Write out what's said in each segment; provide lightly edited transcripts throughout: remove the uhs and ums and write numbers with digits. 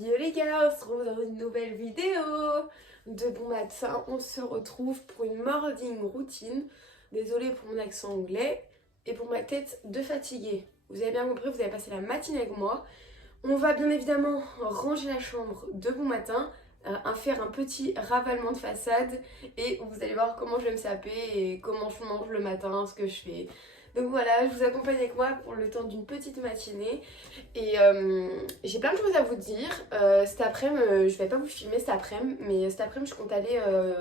Yo les gars, on se retrouve dans une nouvelle vidéo de bon matin. On se retrouve pour une morning routine. Désolée pour mon accent anglais et pour ma tête de fatiguée. Vous avez bien compris, vous avez passé la matinée avec moi. On va bien évidemment ranger la chambre de bon matin, faire un petit ravalement de façade et vous allez voir comment je vais me saper et comment je mange le matin, ce que je fais. Donc voilà, je vous accompagne avec moi pour le temps d'une petite matinée et j'ai plein de choses à vous dire. Cet après-midi, je vais pas vous filmer cet après-midi, mais cet après-midi je compte aller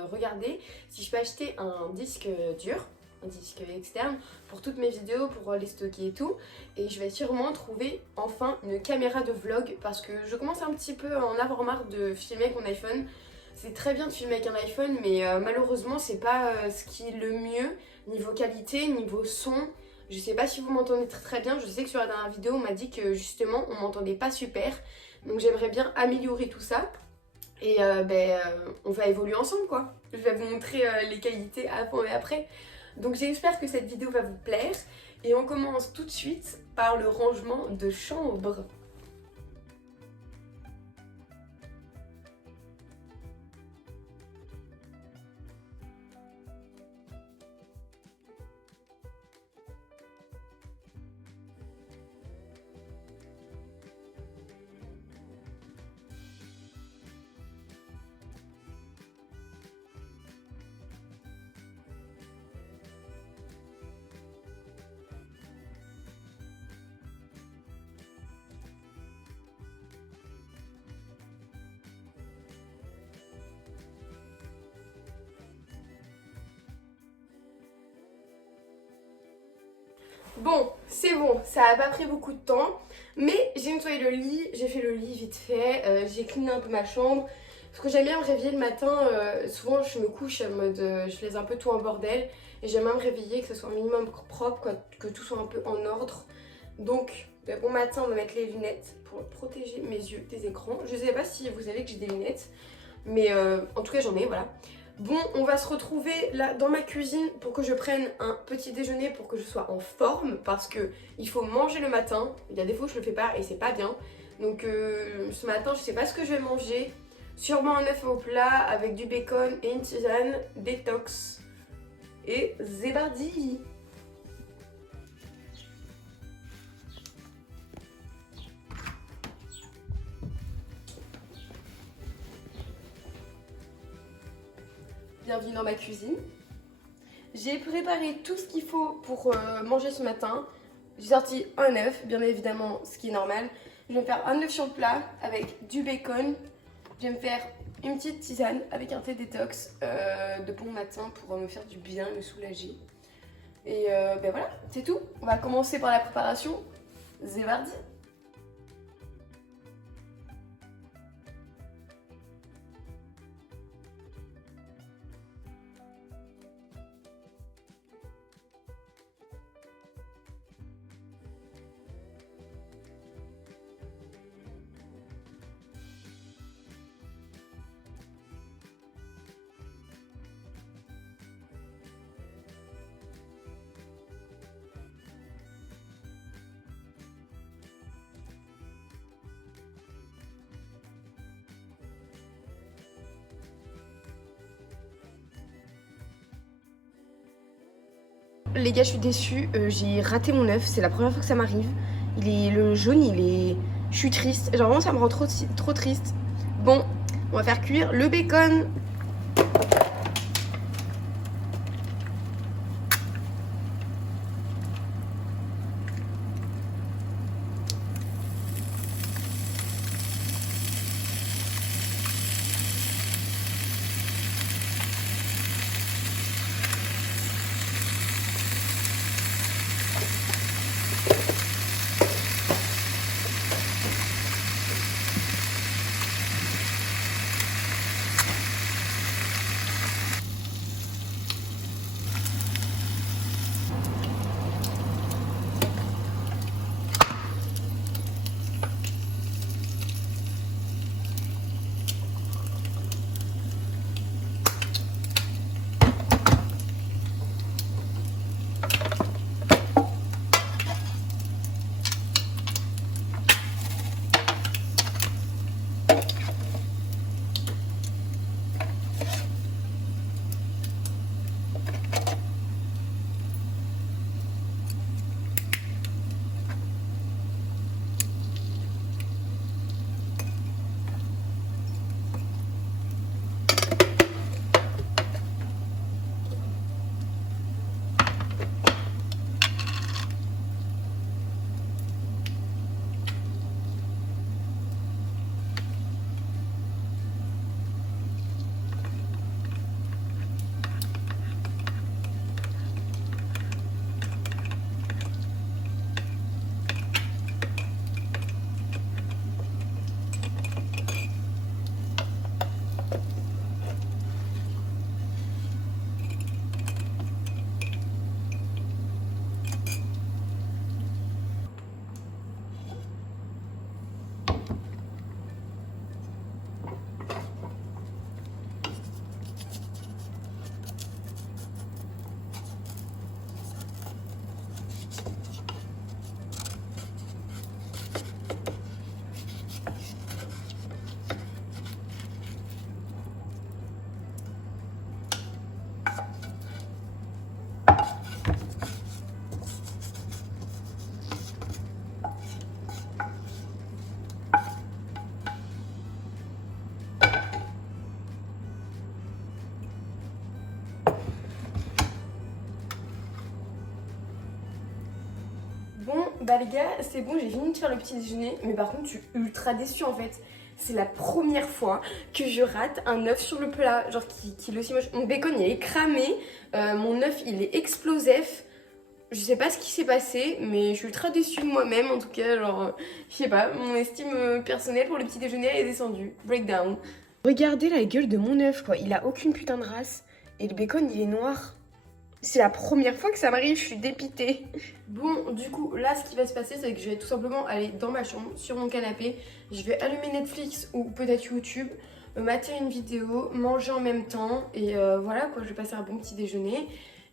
regarder si je peux acheter un disque dur, un disque externe pour toutes mes vidéos, pour les stocker et tout. Et je vais sûrement trouver enfin une caméra de vlog parce que je commence un petit peu à en avoir marre de filmer avec mon iPhone. C'est très bien de filmer avec un iPhone, mais malheureusement c'est pas ce qui est le mieux niveau qualité, niveau son. Je sais pas si vous m'entendez très bien, je sais que sur la dernière vidéo on m'a dit que justement on m'entendait pas super. Donc j'aimerais bien améliorer tout ça. Et on va évoluer ensemble quoi. Je vais vous montrer les qualités avant et après. Donc j'espère que cette vidéo va vous plaire. Et on commence tout de suite par le rangement de chambre. Bon, c'est bon, ça a pas pris beaucoup de temps, mais j'ai nettoyé le lit, j'ai fait le lit vite fait, j'ai cleané un peu ma chambre. Parce que j'aime bien me réveiller le matin, souvent je me couche en mode, je laisse un peu tout en bordel, et j'aime bien me réveiller, que ce soit un minimum propre, quoi, que tout soit un peu en ordre. Donc, bon matin, on va mettre les lunettes pour protéger mes yeux des écrans. Je sais pas si vous savez que j'ai des lunettes, mais en tout cas j'en ai, voilà. Bon, on va se retrouver là dans ma cuisine pour que je prenne un petit déjeuner pour que je sois en forme parce que il faut manger le matin. Il y a des fois où je le fais pas et c'est pas bien. Donc ce matin, je sais pas ce que je vais manger. Sûrement un œuf au plat avec du bacon et une tisane, détox et zébardi. Bienvenue dans ma cuisine. J'ai préparé tout ce qu'il faut pour manger ce matin. J'ai sorti un œuf, bien évidemment, ce qui est normal. Je vais me faire un œuf sur le plat avec du bacon. Je vais me faire une petite tisane avec un thé détox de bon matin pour me faire du bien, me soulager. Et voilà, c'est tout. On va commencer par la préparation. C'est parti. Les gars, je suis déçue, j'ai raté mon œuf, c'est la première fois que ça m'arrive. Le jaune, je suis triste, genre vraiment ça me rend trop triste. Bon, on va faire cuire le bacon. Bah les gars, c'est bon, j'ai fini de faire le petit déjeuner, mais par contre je suis ultra déçue en fait. C'est la première fois que je rate un œuf sur le plat, genre qui est aussi moche. Mon bacon il est cramé, mon œuf il est explosif. Je sais pas ce qui s'est passé, mais je suis ultra déçue de moi-même en tout cas, genre, je sais pas, mon estime personnelle pour le petit déjeuner elle est descendue. Breakdown. Regardez la gueule de mon œuf quoi, il a aucune putain de race. Et le bacon il est noir. C'est la première fois que ça m'arrive, je suis dépitée. Bon, du coup, là, ce qui va se passer, c'est que je vais tout simplement aller dans ma chambre, sur mon canapé. Je vais allumer Netflix ou peut-être YouTube, me mater une vidéo, manger en même temps. Et voilà, quoi, je vais passer un bon petit déjeuner.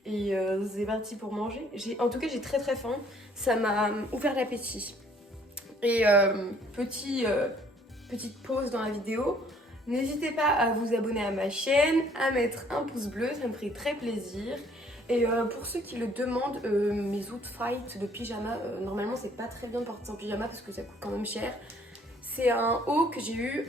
Et c'est parti pour manger. En tout cas, j'ai très très faim. Ça m'a ouvert l'appétit. Et petite pause dans la vidéo. N'hésitez pas à vous abonner à ma chaîne, à mettre un pouce bleu, ça me ferait très plaisir. Et pour ceux qui le demandent, mes outfits de pyjama, normalement c'est pas très bien de porter en pyjama parce que ça coûte quand même cher. C'est un haut que j'ai eu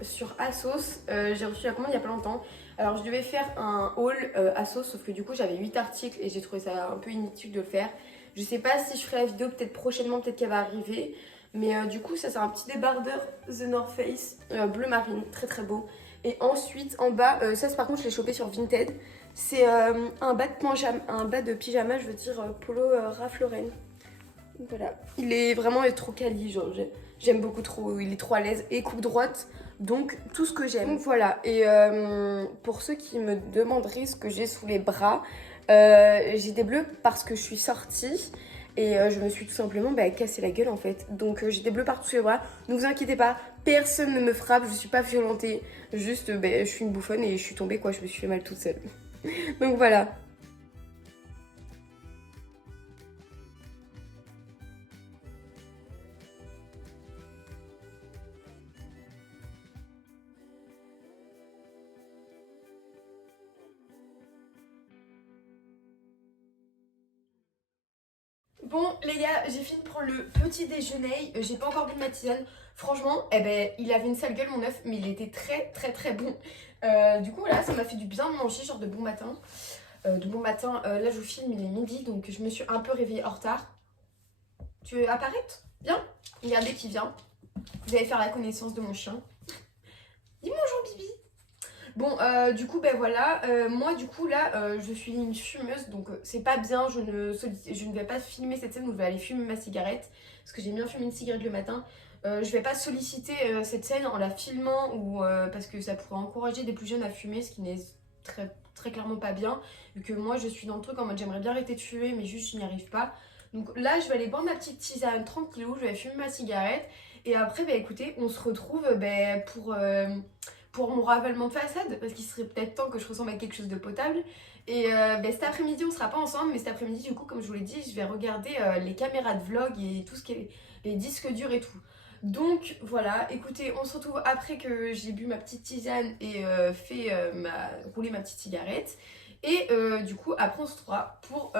sur ASOS, j'ai reçu la commande il y a pas longtemps. Alors je devais faire un haul ASOS, sauf que du coup j'avais 8 articles et j'ai trouvé ça un peu inutile de le faire. Je sais pas si je ferai la vidéo, peut-être prochainement, peut-être qu'elle va arriver. Mais du coup ça c'est un petit débardeur The North Face, bleu marine, très très beau. Et ensuite en bas, ça par contre je l'ai chopé sur Vinted. C'est un bas de pyjama, je veux dire polo Ralph Lauren. Voilà, il est vraiment trop quali, genre j'aime beaucoup trop, il est trop à l'aise et coupe droite, donc tout ce que j'aime. Donc voilà, et pour ceux qui me demanderaient ce que j'ai sous les bras, j'ai des bleus parce que je suis sortie et je me suis tout simplement cassé la gueule en fait. Donc j'ai des bleus partout sur les bras, ne vous inquiétez pas, personne ne me frappe, je suis pas violentée, juste je suis une bouffonne et je suis tombée quoi, je me suis fait mal toute seule. Donc voilà. Bon les gars, j'ai fini de prendre le petit déjeuner, j'ai pas encore bu de ma tisane. Franchement, il avait une sale gueule mon œuf, mais il était très très très bon. Du coup voilà, ça m'a fait du bien de manger, genre de bon matin. Là je vous filme, il est midi, donc je me suis un peu réveillée en retard. Tu veux apparaître? Bien. Regardez qui vient. Vous allez faire la connaissance de mon chien. Dis bonjour Bibi. Bon, du coup, voilà, moi, du coup, là, je suis une fumeuse, donc c'est pas bien, je ne vais pas filmer cette scène où je vais aller fumer ma cigarette, parce que j'ai bien fumé une cigarette le matin. Je vais pas solliciter cette scène en la filmant, ou parce que ça pourrait encourager des plus jeunes à fumer, ce qui n'est très, très clairement pas bien, vu que moi, je suis dans le truc en mode j'aimerais bien arrêter de fumer, mais juste je n'y arrive pas. Donc là, je vais aller boire ma petite tisane tranquillou, je vais fumer ma cigarette, et après, écoutez, on se retrouve pour mon ravalement de façade, parce qu'il serait peut-être temps que je ressemble à quelque chose de potable. Et cet après-midi, on sera pas ensemble, mais cet après-midi, du coup, comme je vous l'ai dit, je vais regarder les caméras de vlog et tout ce qui est les disques durs et tout. Donc voilà, écoutez, on se retrouve après que j'ai bu ma petite tisane et roulé ma petite cigarette. Et du coup, après, on se retrouvera pour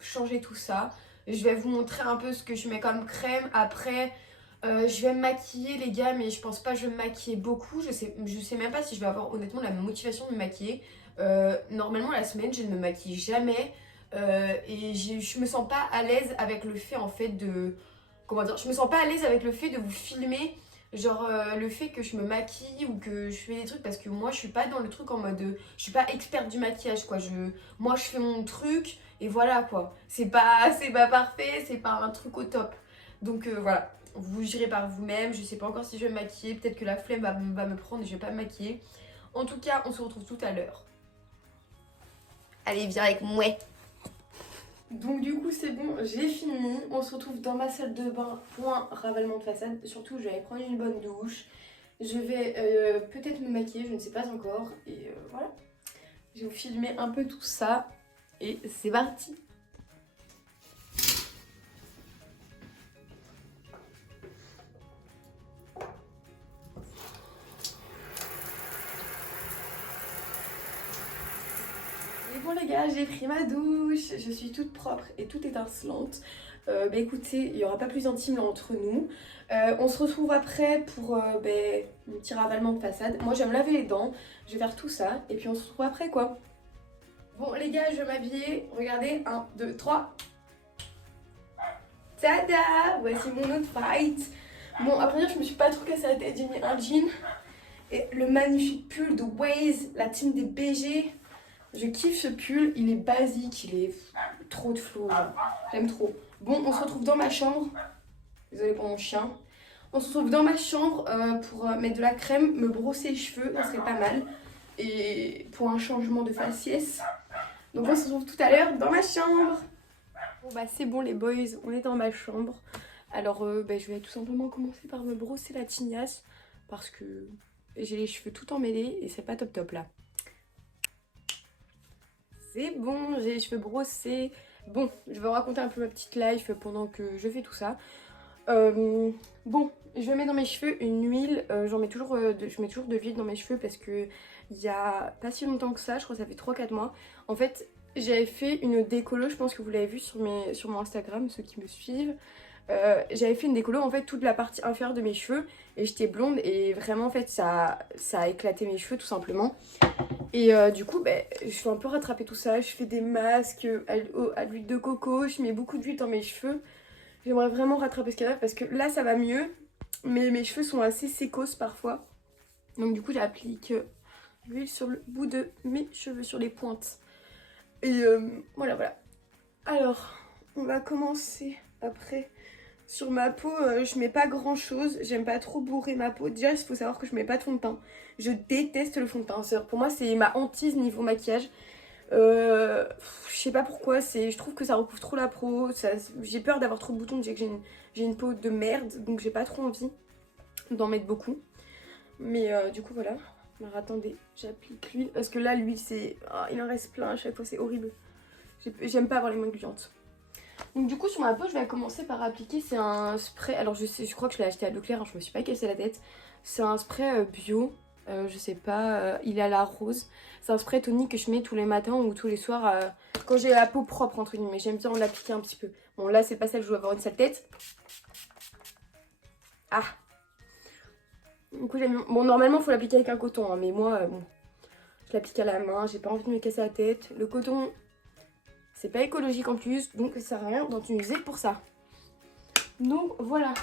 changer tout ça. Je vais vous montrer un peu ce que je mets comme crème. Après, je vais me maquiller les gars, mais je pense pas que je vais me maquiller beaucoup. Je sais même pas si je vais avoir honnêtement la motivation de me maquiller. Normalement la semaine je ne me maquille jamais. Et je me sens pas à l'aise avec le fait en fait de... Comment dire? Je me sens pas à l'aise avec le fait de vous filmer. Genre le fait que je me maquille ou que je fais des trucs, parce que moi je suis pas dans le truc en mode je suis pas experte du maquillage quoi. Moi je fais mon truc et voilà quoi. C'est pas parfait, c'est pas un truc au top. Donc voilà, vous gérez par vous-même. Je sais pas encore si je vais me maquiller, peut-être que la flemme va me prendre et je vais pas me maquiller. En tout cas, on se retrouve tout à l'heure. Allez, viens avec moi. Donc du coup c'est bon, j'ai fini. On se retrouve dans ma salle de bain pour un ravalement de façade. Surtout je vais aller prendre une bonne douche. Je vais peut-être me maquiller, je ne sais pas encore. Et voilà. Je vais vous filmer un peu tout ça. Et c'est parti. Et bon les gars, j'ai pris ma douche, je suis toute propre et toute étincelante. Écoutez, il n'y aura pas plus intime là entre nous. On se retrouve après pour mon petit ravalement de façade. Moi je vais me laver les dents, je vais faire tout ça et puis on se retrouve après quoi. Bon les gars, je vais m'habiller, regardez, 1, 2, 3. Tada! Voici mon outfit. Bon, après dire, je me suis pas trop cassé la tête, j'ai mis un jean et le magnifique pull de Waze, la team des BG. Je kiffe ce pull, il est basique, il est trop de flow, j'aime trop. Bon, on se retrouve dans ma chambre. Désolée pour mon chien. On se retrouve dans ma chambre pour mettre de la crème, me brosser les cheveux, ça serait pas mal. Et pour un changement de faciès. Donc on se retrouve tout à l'heure dans ma chambre. Bon bah c'est bon les boys, on est dans ma chambre. Alors je vais tout simplement commencer par me brosser la tignasse. Parce que j'ai les cheveux tout emmêlés et c'est pas top top là. C'est bon, j'ai les cheveux brossés. Bon, je vais vous raconter un peu ma petite life pendant que je fais tout ça. Bon, je vais mettre dans mes cheveux une huile. Je mets toujours de l'huile dans mes cheveux parce que il y a pas si longtemps que ça, je crois que ça fait 3-4 mois. En fait, j'avais fait une décolo, je pense que vous l'avez vu sur mon Instagram, ceux qui me suivent. J'avais fait une décolo en fait toute la partie inférieure de mes cheveux et j'étais blonde et vraiment en fait ça a éclaté mes cheveux tout simplement. Et du coup je fais un peu rattraper tout ça, je fais des masques à l'huile de coco, je mets beaucoup d'huile dans mes cheveux. J'aimerais vraiment rattraper ce cas-là parce que là ça va mieux, mais mes cheveux sont assez sécos parfois. Donc du coup j'applique l'huile sur le bout de mes cheveux, sur les pointes. Et voilà. Alors on va commencer après. Sur ma peau, je mets pas grand chose, j'aime pas trop bourrer ma peau. Déjà, il faut savoir que je mets pas de fond de teint. Je déteste le fond de teint. Pour moi, c'est ma hantise niveau maquillage. Je sais pas pourquoi, je trouve que ça recouvre trop la peau. J'ai peur d'avoir trop de boutons, j'ai une peau de merde, donc j'ai pas trop envie d'en mettre beaucoup. Mais du coup, voilà. Alors attendez, j'applique l'huile. Parce que là, l'huile, il en reste plein à chaque fois, c'est horrible. J'aime pas avoir les mains gluantes. Donc du coup sur ma peau je vais commencer par appliquer, c'est un spray, alors je crois que je l'ai acheté à Leclerc, hein, je me suis pas cassé la tête. C'est un spray bio, je sais pas, il est à la rose. C'est un spray tonique que je mets tous les matins ou tous les soirs quand j'ai la peau propre entre guillemets, j'aime bien l'appliquer un petit peu. Bon là c'est pas celle que je dois avoir une sale tête. Ah. Du coup bon normalement il faut l'appliquer avec un coton, hein, mais moi bon, je l'applique à la main, j'ai pas envie de me casser la tête. Le coton... c'est pas écologique en plus, donc ça sert à rien d'en utiliser pour ça. Donc voilà.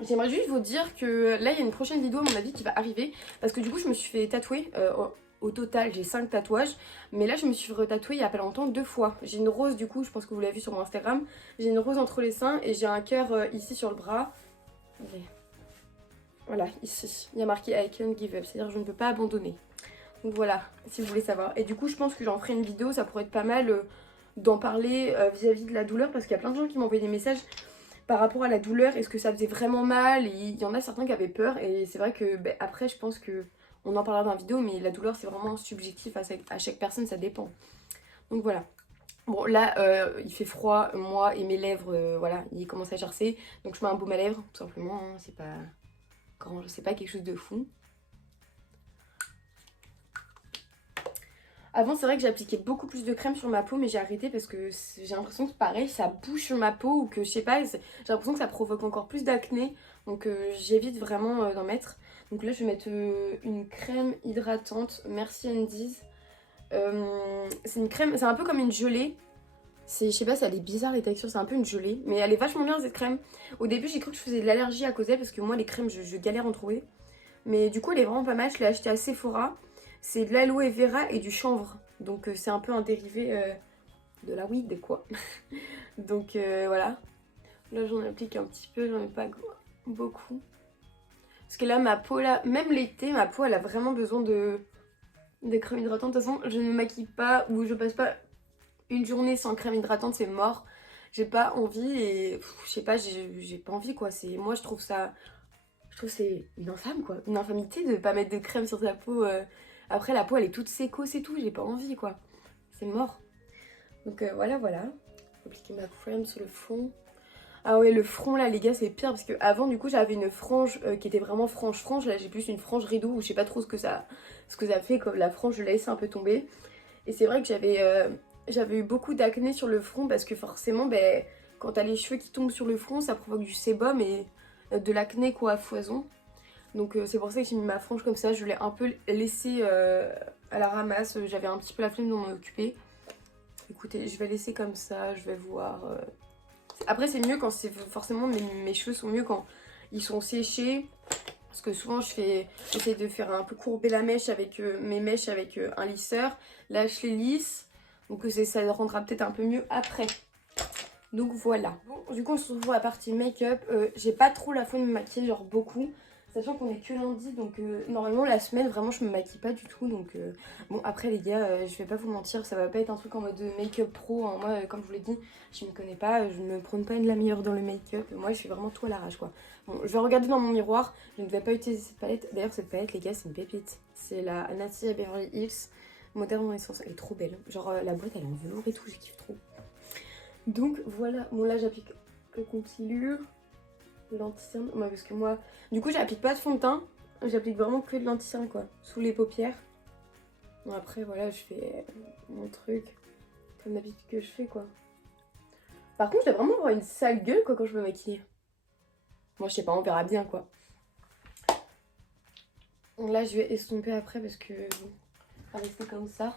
J'aimerais juste vous dire que là il y a une prochaine vidéo à mon avis qui va arriver. Parce que du coup je me suis fait tatouer. Au total j'ai 5 tatouages. Mais là je me suis retatouée il y a pas longtemps 2 fois. J'ai une rose du coup, je pense que vous l'avez vu sur mon Instagram. J'ai une rose entre les seins et j'ai un cœur ici sur le bras. Voilà, ici. Il y a marqué I can't give up, c'est-à-dire je ne peux pas abandonner. Donc voilà, si vous voulez savoir. Et du coup, je pense que j'en ferai une vidéo, ça pourrait être pas mal d'en parler vis-à-vis de la douleur. Parce qu'il y a plein de gens qui m'ont envoyé des messages par rapport à la douleur. Est-ce que ça faisait vraiment mal? Et il y en a certains qui avaient peur. Et c'est vrai que après, je pense que on en parlera dans la vidéo. Mais la douleur, c'est vraiment subjectif à chaque personne, ça dépend. Donc voilà. Bon là, il fait froid, moi et mes lèvres, voilà, ils commencent à gercer. Donc je mets un baume à lèvres, tout simplement. Hein, c'est pas quelque chose de fou. Avant c'est vrai que j'appliquais beaucoup plus de crème sur ma peau mais j'ai arrêté parce que j'ai l'impression que pareil ça bouge sur ma peau ou que je sais pas, j'ai l'impression que ça provoque encore plus d'acné. Donc j'évite vraiment d'en mettre. Donc là je vais mettre une crème hydratante Merci Andy's. C'est une crème, c'est un peu comme une gelée. Je sais pas si elle est bizarre les textures, c'est un peu une gelée. Mais elle est vachement bien cette crème. Au début j'ai cru que je faisais de l'allergie à cause d'elle parce que moi les crèmes je galère à en trouver. Mais du coup elle est vraiment pas mal, je l'ai achetée à Sephora. C'est de l'aloe vera et du chanvre. Donc c'est un peu un dérivé de la weed quoi. Donc voilà. Là j'en applique un petit peu, j'en mets pas beaucoup. Parce que là ma peau là, même l'été ma peau elle a vraiment besoin de crème hydratante. De toute façon je ne me maquille pas ou je passe pas une journée sans crème hydratante, c'est mort. J'ai pas envie et je sais pas, j'ai pas envie quoi. Moi je trouve que c'est une infâme quoi. Une infamité de pas mettre de crème sur sa peau. Après la peau elle est toute sécose et tout, j'ai pas envie quoi. C'est mort. Donc voilà. Je vais appliquer ma crème sur le front. Ah ouais le front là les gars c'est pire parce que avant du coup j'avais une frange qui était vraiment frange. Là j'ai plus une frange rideau où je sais pas trop ce que ça fait comme la frange je l'ai laissé un peu tomber. Et c'est vrai que j'avais eu beaucoup d'acné sur le front parce que forcément quand t'as les cheveux qui tombent sur le front ça provoque du sébum et de l'acné quoi à foison. Donc c'est pour ça que j'ai mis ma frange comme ça, je l'ai un peu laissée à la ramasse, j'avais un petit peu la flemme d'en m'occuper. Écoutez, je vais laisser comme ça, je vais voir Après c'est mieux quand c'est forcément mes cheveux sont mieux quand ils sont séchés. Parce que souvent j'essaie de faire un peu courber la mèche avec mes mèches avec un lisseur. Là je les lisse. Donc ça rendra peut-être un peu mieux après. Donc voilà. Bon, du coup on se retrouve pour la partie make-up. J'ai pas trop la flemme de me maquiller, genre beaucoup. Sachant qu'on est que lundi, donc normalement la semaine vraiment je me maquille pas du tout. Donc bon après les gars, je vais pas vous mentir, ça va pas être un truc en mode make-up pro. Hein. Moi comme je vous l'ai dit, je me connais pas, je ne me prône pas de la meilleure dans le make-up. Moi je fais vraiment tout à l'arrache quoi. Bon, je vais regarder dans mon miroir, je ne vais pas utiliser cette palette. D'ailleurs cette palette les gars c'est une pépite. C'est la Anastasia Beverly Hills Modern Renaissance, elle est trop belle. Genre la boîte elle est en velours et tout, je kiffe trop. Donc voilà, bon là j'applique le concealer. L'anti-cerne, ouais, parce que moi, du coup j'applique pas de fond de teint, j'applique vraiment que de l'anti-cerne quoi, sous les paupières. Bon après voilà, je fais mon truc comme d'habitude que je fais quoi. Par contre je dois vraiment avoir une sale gueule quoi quand je me maquille. Moi je sais pas, on verra bien quoi. Donc là je vais estomper après parce que bon, ça va rester comme ça.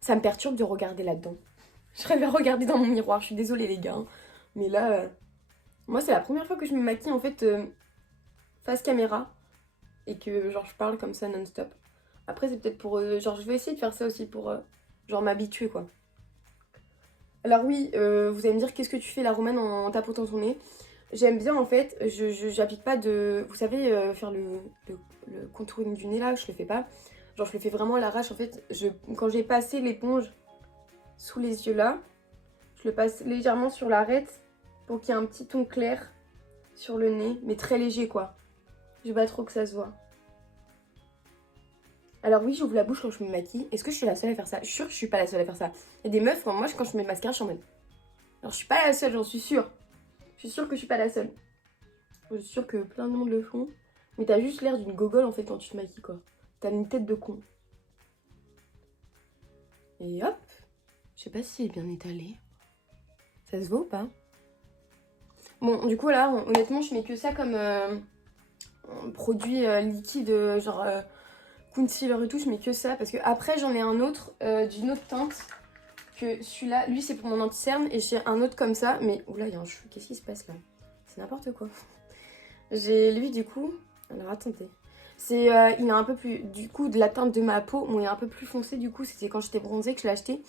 Ça me perturbe de regarder là-dedans. Je préfère regarder dans mon miroir, je suis désolée les gars. Hein. Mais là, moi c'est la première fois que je me maquille en fait face caméra. Et que genre je parle comme ça non-stop. Après c'est peut-être pour... genre je vais essayer de faire ça aussi pour genre m'habituer quoi. Alors oui, vous allez me dire qu'est-ce que tu fais la Romane en tapotant ton nez. J'aime bien en fait, j'applique pas de... Vous savez faire le contouring du nez là, je le fais pas. Genre je le fais vraiment à l'arrache en fait. Quand j'ai passé l'éponge sous les yeux là, je le passe légèrement sur l'arête pour qu'il y ait un petit ton clair sur le nez, mais très léger quoi. Je veux pas trop que ça se voit. Alors oui, j'ouvre la bouche quand je me maquille. Est-ce que je suis la seule à faire ça? Je suis sûre que je suis pas la seule à faire ça. Il y a des meufs, moi quand je mets le mascara, je suis en mode... Alors je suis pas la seule, j'en suis sûre. Je suis sûre que je suis pas la seule. Je suis sûre que plein de monde le font. Mais t'as juste l'air d'une gogole en fait quand tu te maquilles quoi. T'as une tête de con. Et hop. Je sais pas si c'est bien étalé. Ça se voit ou pas? Bon, du coup là, honnêtement, je mets que ça comme produit liquide, genre... concealer et tout, je mets que ça parce que après j'en ai un autre d'une autre teinte que celui-là, lui c'est pour mon anti-cerne et j'ai un autre comme ça, mais oula il y a un cheveu, qu'est-ce qui se passe là? C'est n'importe quoi. J'ai lui du coup, alors attendez, c'est il est un peu plus, du coup de la teinte de ma peau, bon il est un peu plus foncé du coup, c'était quand j'étais bronzée que je l'ai acheté.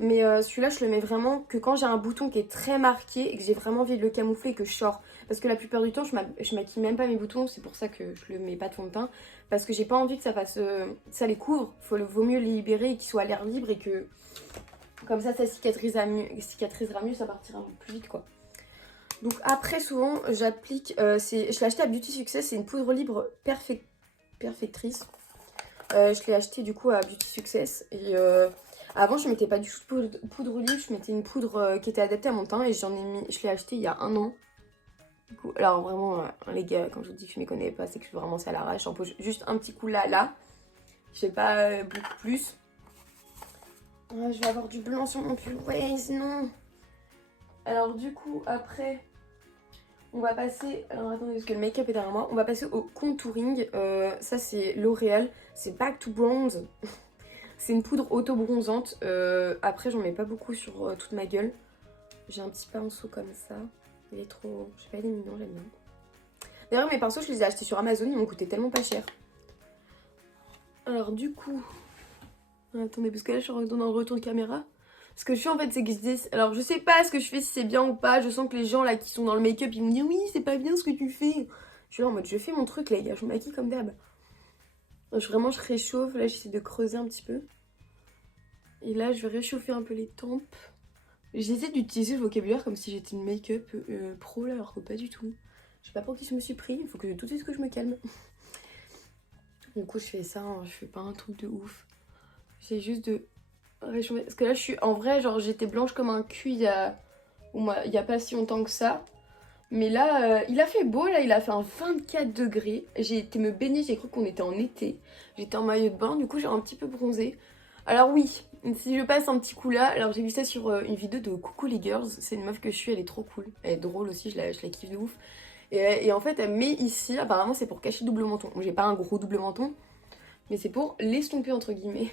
Mais celui-là, je le mets vraiment que quand j'ai un bouton qui est très marqué et que j'ai vraiment envie de le camoufler et que je sors. Parce que la plupart du temps, je maquille même pas mes boutons. C'est pour ça que je le mets pas de fond de teint. Parce que j'ai pas envie que ça fasse... ça les couvre. Vaut mieux les libérer et qu'ils soient à l'air libre et que... Comme ça cicatrisera mieux, ça partira un peu plus vite quoi. Donc après, souvent, j'applique... je l'ai acheté à Beauty Success. C'est une poudre libre perfectrice. Je l'ai acheté du coup à Beauty Success. Et... avant, je mettais pas du tout de poudre libre, je mettais une poudre qui était adaptée à mon teint et je l'ai acheté il y a 1 an. Du coup, alors vraiment, les gars, quand je vous dis que je ne m'y connais pas, c'est que je suis vraiment ça à l'arrache. J'en pose juste un petit coup là. Je sais pas beaucoup plus. Je vais avoir du blanc sur mon pull. Ouais, sinon. Alors du coup, après, on va passer... Alors attendez, parce que le make-up est derrière moi. On va passer au contouring. Ça, c'est L'Oréal. C'est Back to Bronze. C'est une poudre auto-bronzante. Après, j'en mets pas beaucoup sur toute ma gueule. J'ai un petit pinceau comme ça. Il est trop... Je sais pas, il est mignon, j'aime bien. D'ailleurs, mes pinceaux, je les ai achetés sur Amazon. Ils m'ont coûté tellement pas cher. Alors, du coup... Attendez, parce que là, je suis dans le retour de caméra. Ce que je fais, en fait, c'est que je dis... Alors, je sais pas ce que je fais, si c'est bien ou pas. Je sens que les gens, là, qui sont dans le make-up, ils me disent « Oui, c'est pas bien ce que tu fais. » Je suis là en mode « Je fais mon truc, les gars. Je me maquille comme d'hab. » Vraiment, je réchauffe. Là, j'essaie de creuser un petit peu. Et là, je vais réchauffer un peu les tempes. J'essaie d'utiliser le vocabulaire comme si j'étais une make-up pro, là, alors que pas du tout. Je sais pas pour qui je me suis pris, il faut que tout de suite que je me calme. Du coup, je fais ça, hein, je fais pas un truc de ouf. J'essaie juste de réchauffer. Parce que là, je suis en vrai, genre, j'étais blanche comme un cul il y a pas si longtemps que ça. Mais là, il a fait beau, là, il a fait un 24 degrés. J'ai été me baigner, j'ai cru qu'on était en été. J'étais en maillot de bain, du coup, j'ai un petit peu bronzé. Alors oui, si je passe un petit coup là, alors j'ai vu ça sur une vidéo de Coucou les girls, c'est une meuf que je suis, elle est trop cool, elle est drôle aussi, je la kiffe de ouf. Et en fait elle met ici, apparemment c'est pour cacher le double menton, j'ai pas un gros double menton, mais c'est pour l'estomper entre guillemets.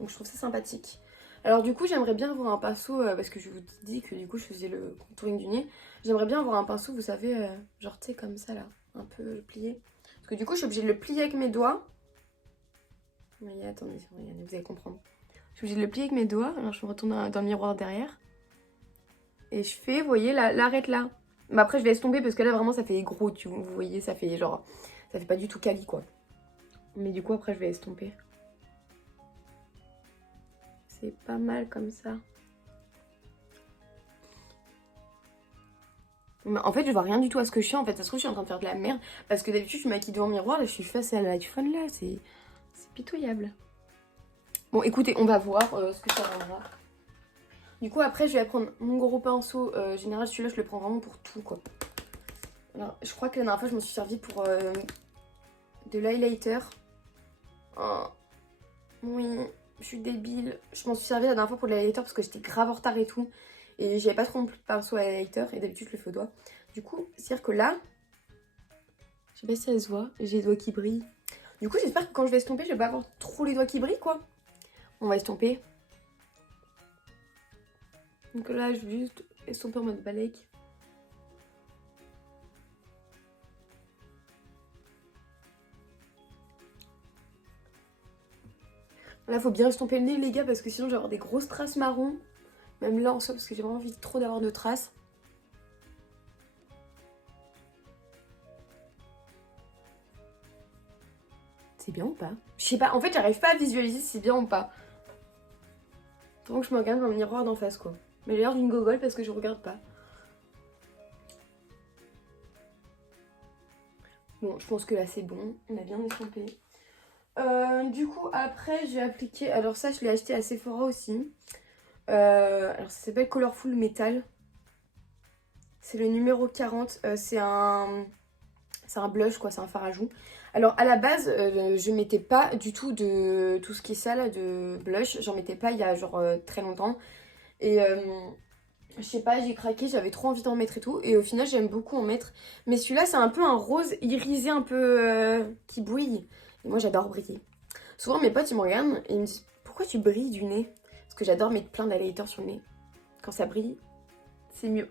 Donc je trouve ça sympathique. Alors du coup j'aimerais bien avoir un pinceau, parce que je vous dis que du coup je faisais le contouring du nez. J'aimerais bien avoir un pinceau, vous savez, genre tu sais comme ça là, un peu plié. Parce que du coup je suis obligée de le plier avec mes doigts. Mais attendez, regardez, vous allez comprendre. Je suis obligée de le plier avec mes doigts, alors je me retourne dans le miroir derrière. Et je fais, vous voyez, l'arête là. Mais après je vais estomper parce que là vraiment ça fait gros, vous voyez, ça fait genre, ça fait pas du tout quali quoi. Mais du coup après je vais estomper. C'est pas mal comme ça. Mais en fait je vois rien du tout à ce que je suis, en fait ça se trouve je suis en train de faire de la merde. Parce que d'habitude je me maquille devant le miroir, là je suis face à l'iPhone là, c'est pitoyable. Bon écoutez, on va voir ce que ça rendra. Du coup après je vais prendre mon gros pinceau, général celui-là je le prends vraiment pour tout quoi. Alors je crois que la dernière fois je m'en suis servi pour de l'highlighter. Oh, oui, je suis débile. Je m'en suis servi la dernière fois pour de l'highlighter parce que j'étais grave en retard et tout. Et j'avais pas trop non plus de pinceau à highlighter et d'habitude je le fais au doigt. Du coup, c'est-à-dire que là, je sais pas si ça se voit, j'ai les doigts qui brillent. Du coup j'espère que quand je vais estomper, je vais pas avoir trop les doigts qui brillent quoi. On va estomper. Donc là, je vais juste estomper en mode balèque. Là, faut bien estomper le nez, les gars, parce que sinon, je vais avoir des grosses traces marron. Même là, en soi, parce que j'ai vraiment envie trop d'avoir de traces. C'est bien ou pas? Je sais pas, en fait, j'arrive pas à visualiser si c'est bien ou pas. Donc, je me regarde dans le miroir d'en face, quoi. Mais j'ai l'air d'une gogole parce que je regarde pas. Bon, je pense que là, c'est bon. On a bien estompé. Du coup, après, j'ai appliqué... Alors ça, je l'ai acheté à Sephora aussi. Alors, ça s'appelle Colorful Metal. C'est le numéro 40. C'est un blush, quoi. C'est un fard à joues. Alors, à la base, je mettais pas du tout de tout ce qui est ça, là, de blush. J'en mettais pas il y a, genre, très longtemps. Et... je sais pas, j'ai craqué, j'avais trop envie d'en mettre et tout. Et au final, j'aime beaucoup en mettre. Mais celui-là, c'est un peu un rose irisé, un peu qui brille. Et moi, j'adore briller. Souvent, mes potes, ils me regardent et ils me disent pourquoi tu brilles du nez? Parce que j'adore mettre plein d'highlighters sur le nez. Quand ça brille, c'est mieux.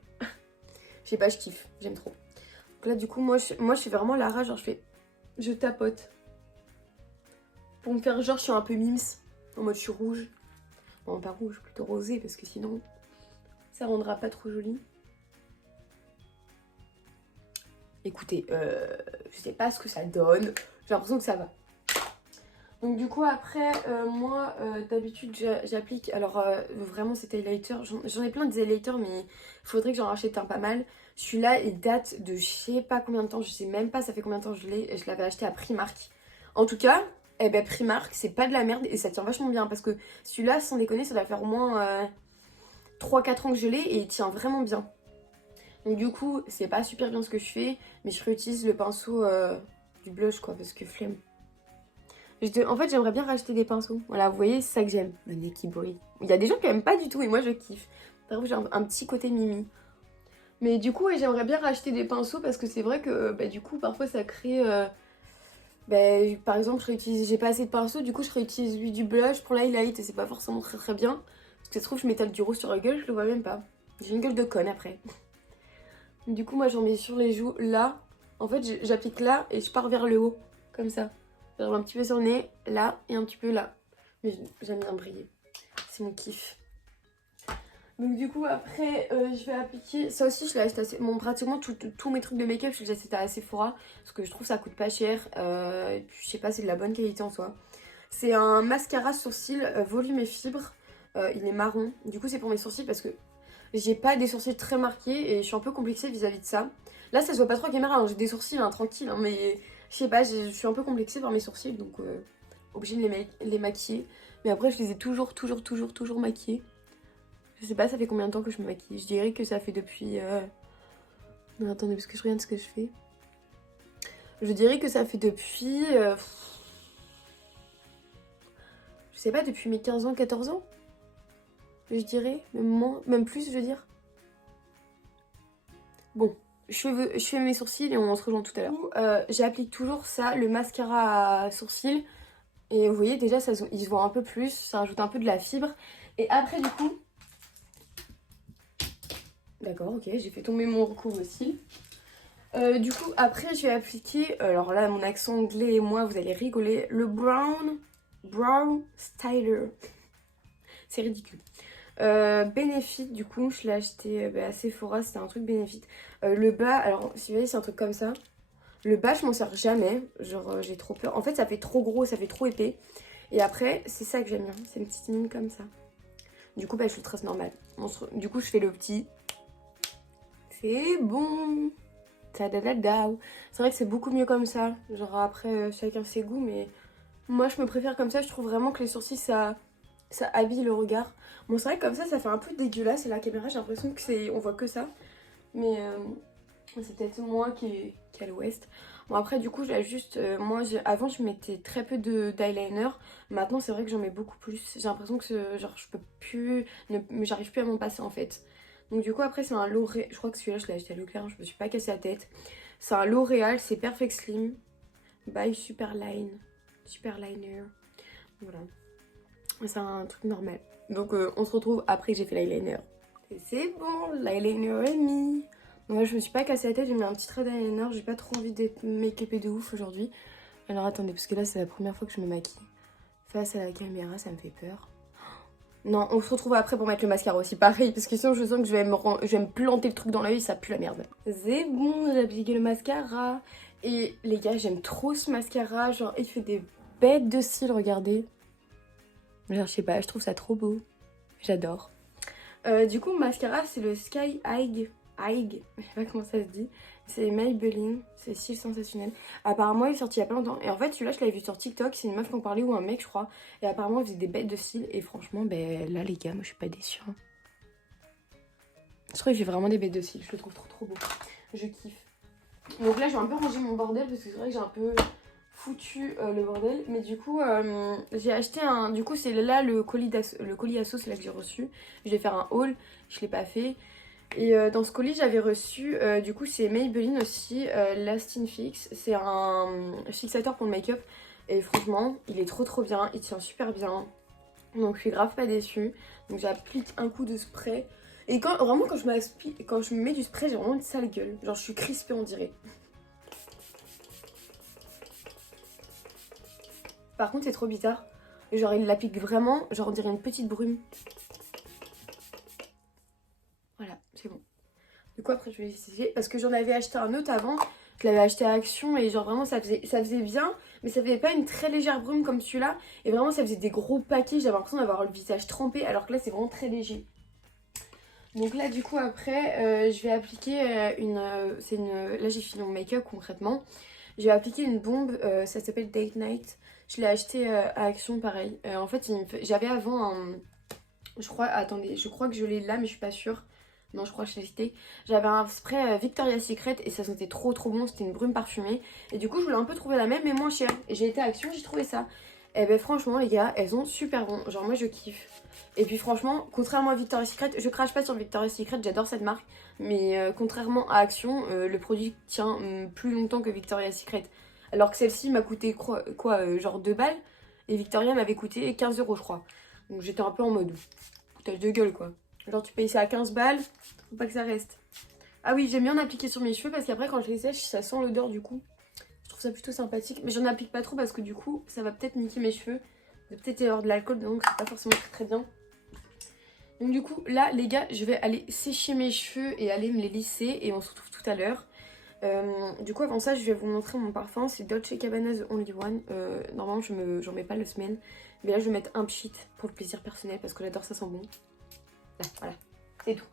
Je sais pas, je kiffe, j'aime trop. Donc là, du coup, moi, je fais vraiment la rage. Genre, je tapote. Pour me faire genre, je suis un peu mims. En mode, je suis rouge. Bon, pas rouge, plutôt rosé, parce que sinon, ça rendra pas trop joli. Écoutez, je sais pas ce que ça donne. J'ai l'impression que ça va. Donc du coup après, moi d'habitude j'applique, alors vraiment cet highlighter, j'en ai plein de highlighters mais il faudrait que j'en rachète un pas mal. Celui-là il date de je sais pas combien de temps, je sais même pas ça fait combien de temps je l'avais acheté à Primark. En tout cas, eh ben Primark c'est pas de la merde et ça tient vachement bien parce que celui-là sans déconner ça doit faire au moins 3-4 ans que je l'ai et il tient vraiment bien. Donc du coup c'est pas super bien ce que je fais mais je réutilise le pinceau du blush quoi parce que flemme. En fait, j'aimerais bien racheter des pinceaux. Voilà, vous voyez, c'est ça que j'aime. Le nez qui brille. Il y a des gens qui aiment pas du tout et moi, je kiffe. J'ai un petit côté mimi. Mais du coup, ouais, j'aimerais bien racheter des pinceaux parce que c'est vrai que bah, du coup, parfois, ça crée... par exemple, j'ai pas assez de pinceaux, du coup, je réutilise lui du blush pour l'highlight et c'est pas forcément très très bien. Parce que ça se trouve, je m'étale du rose sur la gueule, je le vois même pas. J'ai une gueule de conne après. Du coup, moi, j'en mets sur les joues là. En fait, j'applique là et je pars vers le haut. Comme ça. Genre un petit peu sur le nez, là et un petit peu là. Mais j'aime bien briller. C'est mon kiff. Donc du coup après je vais appliquer... Ça aussi je l'ai acheté assez... Bon pratiquement tous mes trucs de make-up je suis acheté à Sephora. Parce que je trouve ça coûte pas cher. Et puis je sais pas c'est de la bonne qualité en soi. C'est un mascara sourcil volume et fibre. Il est marron. Du coup c'est pour mes sourcils parce que j'ai pas des sourcils très marqués. Et je suis un peu complexée vis-à-vis de ça. Là ça se voit pas trop à caméra. Hein. J'ai des sourcils hein, tranquilles. Hein, mais... Je sais pas, je suis un peu complexée par mes sourcils, donc obligée de les maquiller. Mais après, je les ai toujours maquillés. Je sais pas, ça fait combien de temps que je me maquille. Je dirais que ça fait depuis... Non, attendez, parce que je regarde ce que je fais. Je dirais que ça fait depuis... Je sais pas, depuis mes 15 ans, 14 ans. Je dirais, même moins, même plus, je veux dire. Bon. Je fais mes sourcils et on se rejoint tout à l'heure. J'applique toujours ça, le mascara à sourcils. Et vous voyez déjà, il se voit un peu plus, ça rajoute un peu de la fibre. Et après du coup... D'accord, ok, j'ai fait tomber mon recours aussi. Du coup, après, je vais appliquer, alors là, mon accent anglais et moi, vous allez rigoler, le Brow Styler. C'est ridicule. Benefit, du coup, je l'ai acheté à Sephora, c'était un truc Benefit. Le bas, alors, si vous voyez, c'est un truc comme ça. Le bas, je m'en sers jamais, genre, j'ai trop peur. En fait, ça fait trop gros, ça fait trop épais. Et après, c'est ça que j'aime bien, c'est une petite mine comme ça. Du coup, bah, je le trace normal. Du coup, je fais le petit. C'est bon. C'est vrai que c'est beaucoup mieux comme ça. Genre après, chacun ses goûts, mais moi je me préfère comme ça. Je trouve vraiment que les sourcils ça habille le regard. Bon, c'est vrai que comme ça fait un peu dégueulasse. Et la caméra, j'ai l'impression que on voit que ça. Mais c'est peut-être moi qui est à l'ouest. Bon, après, du coup, j'ai juste. Moi, avant, je mettais très peu d'eyeliner. Maintenant, c'est vrai que j'en mets beaucoup plus. J'ai l'impression que genre, je peux plus. J'arrive plus à m'en passer en fait. Donc du coup après c'est un L'Oréal, je crois que celui-là je l'ai acheté à Leclerc, je me suis pas cassé la tête. C'est un L'Oréal, c'est Perfect Slim by Superliner. Voilà. C'est un truc normal. Donc on se retrouve après que j'ai fait l'eyeliner. Et c'est bon, l'eyeliner est mis. Donc là je me suis pas cassé la tête, j'ai mis un petit trait d'eyeliner, j'ai pas trop envie d'être make-upée de ouf aujourd'hui. Alors attendez, parce que là c'est la première fois que je me maquille. Face à la caméra, ça me fait peur. Non, on se retrouve après pour mettre le mascara aussi, pareil, parce que sinon je sens que je vais me planter le truc dans l'œil, ça pue la merde. C'est bon, j'ai appliqué le mascara. Et les gars, j'aime trop ce mascara, genre il fait des bêtes de cils, regardez. Genre je sais pas, je trouve ça trop beau. J'adore. Du coup, mascara, c'est le Sky High, je sais pas comment ça se dit. C'est Maybelline, c'est cils sensationnel. Apparemment, il est sorti il y a pas longtemps. Et en fait, celui-là, je l'avais vu sur TikTok. C'est une meuf qui en parlait ou un mec, je crois. Et apparemment, il faisait des bêtes de cils. Et franchement, ben là, les gars, moi, je suis pas déçue. Hein. Je trouve qu'il fait vraiment des bêtes de cils. Je le trouve trop beau. Je kiffe. Donc là, je vais un peu ranger mon bordel parce que c'est vrai que j'ai un peu foutu le bordel. Mais du coup, j'ai acheté un. Du coup, c'est là le colis à sauce là que j'ai reçu. Je vais faire un haul. Je l'ai pas fait. Et dans ce colis, j'avais reçu, du coup, c'est Maybelline aussi, Lasting Fix. C'est un fixateur pour le make-up. Et franchement, il est trop bien. Il tient super bien. Donc, je suis grave pas déçue. Donc, j'applique un coup de spray. Et vraiment, quand je me mets du spray, j'ai vraiment une sale gueule. Genre, je suis crispée, on dirait. Par contre, c'est trop bizarre. Genre, il l'applique vraiment, genre, on dirait une petite brume. Voilà, c'est bon. Du coup après je vais essayer parce que j'en avais acheté un autre avant. Je l'avais acheté à Action et genre vraiment ça faisait bien. Mais ça faisait pas une très légère brume comme celui-là. Et vraiment ça faisait des gros paquets. J'avais l'impression d'avoir le visage trempé alors que là c'est vraiment très léger. Donc là du coup après je vais appliquer là j'ai fini mon make-up concrètement. Je vais appliquer une bombe, ça s'appelle Date Night. Je l'ai acheté à Action pareil. En fait j'avais avant un... Je crois que je l'ai là mais je suis pas sûre. Non, je crois que je l'ai acheté. J'avais un spray Victoria's Secret et ça sentait trop bon. C'était une brume parfumée. Et du coup, je voulais un peu trouver la même mais moins chère. Et j'ai été à Action, j'ai trouvé ça. Et ben franchement, les gars, elles ont super bon. Genre, moi, je kiffe. Et puis franchement, contrairement à Victoria's Secret, je crache pas sur Victoria's Secret, j'adore cette marque. Mais contrairement à Action, le produit tient plus longtemps que Victoria's Secret. Alors que celle-ci m'a coûté genre 2 balles. Et Victoria m'avait coûté 15 € je crois. Donc j'étais un peu en mode foutage de gueule quoi. Genre tu payes ça à 15 balles, faut pas que ça reste. Ah oui, j'aime bien en appliquer sur mes cheveux parce qu'après quand je les sèche, ça sent l'odeur du coup. Je trouve ça plutôt sympathique. Mais j'en applique pas trop parce que du coup, ça va peut-être niquer mes cheveux. Il va peut-être y avoir de l'alcool, donc c'est pas forcément très bien. Donc du coup, là les gars, je vais aller sécher mes cheveux et aller me les lisser. Et on se retrouve tout à l'heure. Du coup avant ça je vais vous montrer mon parfum, c'est Dolce Gabbana's Only One. Normalement j'en mets pas la semaine. Mais là je vais mettre un pchit pour le plaisir personnel parce que j'adore, ça sent bon. Là, voilà, c'est tout.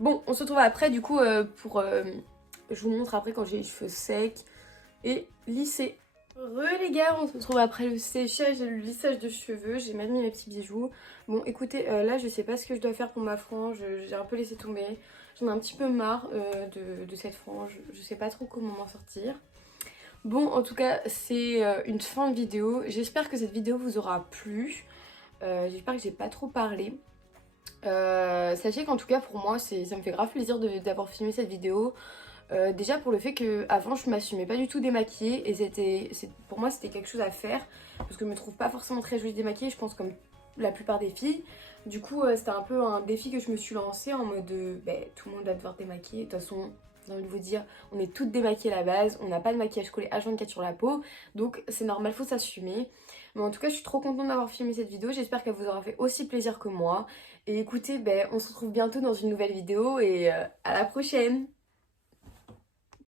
Bon, on se retrouve après du coup je vous montre après quand j'ai les cheveux secs et lissés. Les gars, on se retrouve après le séchage et le lissage de cheveux. J'ai même mis mes petits bijoux. Bon écoutez, là je sais pas ce que je dois faire pour ma frange. J'ai un peu laissé tomber. J'en ai un petit peu marre de cette frange. Je sais pas trop comment m'en sortir. Bon, en tout cas, c'est une fin de vidéo. J'espère que cette vidéo vous aura plu. J'espère que j'ai pas trop parlé. Sachez qu'en tout cas pour moi ça me fait grave plaisir d'avoir filmé cette vidéo. Déjà pour le fait que avant je m'assumais pas du tout démaquillée et pour moi c'était quelque chose à faire parce que je me trouve pas forcément très jolie démaquillée, je pense comme la plupart des filles. Du coup, c'était un peu un défi que je me suis lancé en mode tout le monde va devoir démaquiller. De toute façon, j'ai envie de vous dire, on est toutes démaquillées à la base, on n'a pas de maquillage collé H24 sur la peau, donc c'est normal, faut s'assumer. Mais en tout cas, je suis trop contente d'avoir filmé cette vidéo, j'espère qu'elle vous aura fait aussi plaisir que moi. Et écoutez, on se retrouve bientôt dans une nouvelle vidéo et à la prochaine!